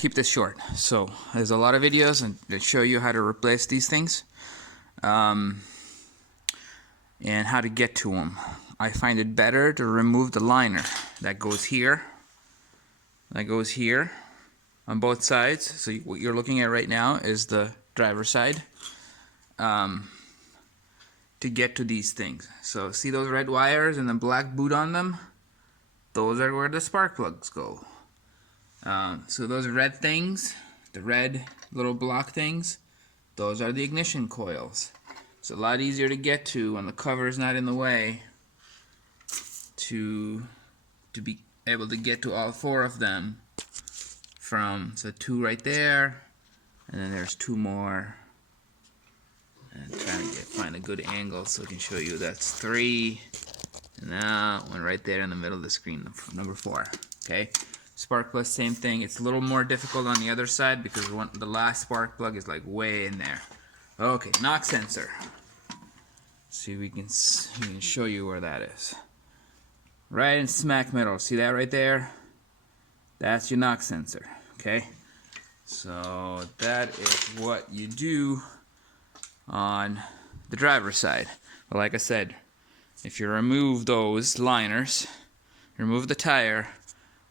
keep this short. So there's a lot of videos and they show you how to replace these things and how to get to them. I find it better to remove the liner that goes here, on both sides. So what you're looking at right now is the driver's side, to get to these things. So see those red wires and the black boot on them? Those are where the spark plugs go. So those red things, the red little block things, those are the ignition coils. It's a lot easier to get to when the cover is not in the way, to be able to get to all four of them. So two right there, and then there's two more. And trying to find a good angle so I can show you. That's three, and that one right there in the middle of the screen, number 4. Okay, spark plug, same thing. It's a little more difficult on the other side because the last spark plug is like way in there. Okay, knock sensor. See, we can show you where that is. Right in smack middle. See that right there? That's your knock sensor. Okay, so that is what you do on the driver's side. But like I said, if you remove those liners, remove the tire,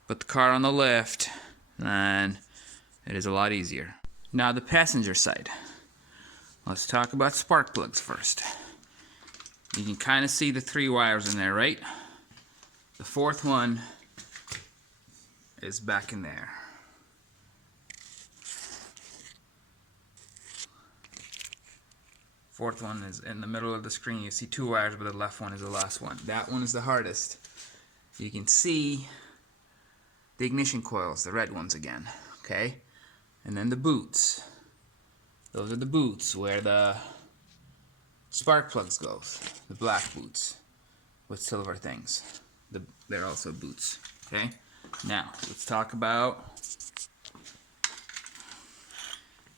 put the car on the lift, then it is a lot easier. Now the passenger side. Let's talk about spark plugs first. You can kind of see the 3 wires in there, right? The 4th one is back in there. Fourth one is in the middle of the screen. You see 2 wires, but the left one is the last one. That one is the hardest. You can see the ignition coils, the red ones again. Okay? And then the boots. Those are the boots where the spark plugs go. The black boots with silver things. They're also boots. Okay? Now, let's talk about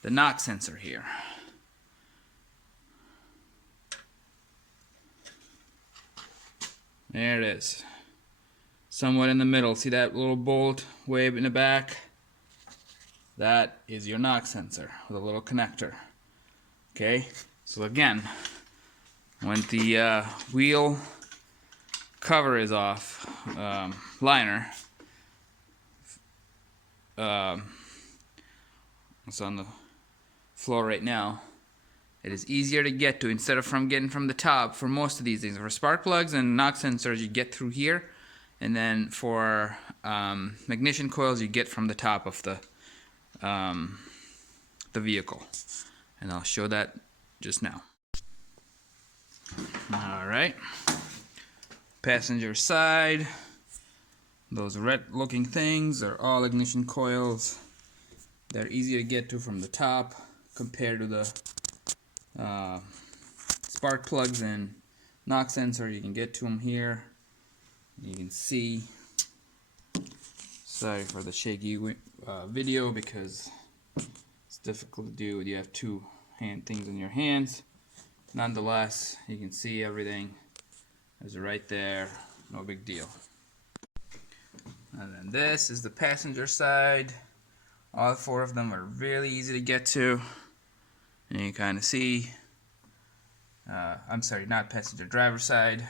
the knock sensor here. There it is. Somewhat in the middle. See that little bolt way in the back? That is your knock sensor with a little connector. Okay? So again, when the wheel cover is off, liner, it's on the floor right now. It is easier to get to instead of getting from the top for most of these things. For spark plugs and knock sensors, you get through here, and then for ignition coils, you get from the top of the vehicle. And I'll show that just now. All right. Passenger side. Those red-looking things are all ignition coils. They're easy to get to from the top compared to the spark plugs and knock sensor. You can get to them here. You can see. Sorry for the shaky video because it's difficult to do when you have 2 things in your hands. Nonetheless, you can see everything is right there. No big deal. And then this is the passenger side. All 4 of them are really easy to get to. And you kind of see, I'm sorry, not passenger, driver side.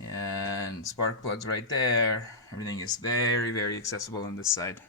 And spark plugs right there. Everything is very, very accessible on this side.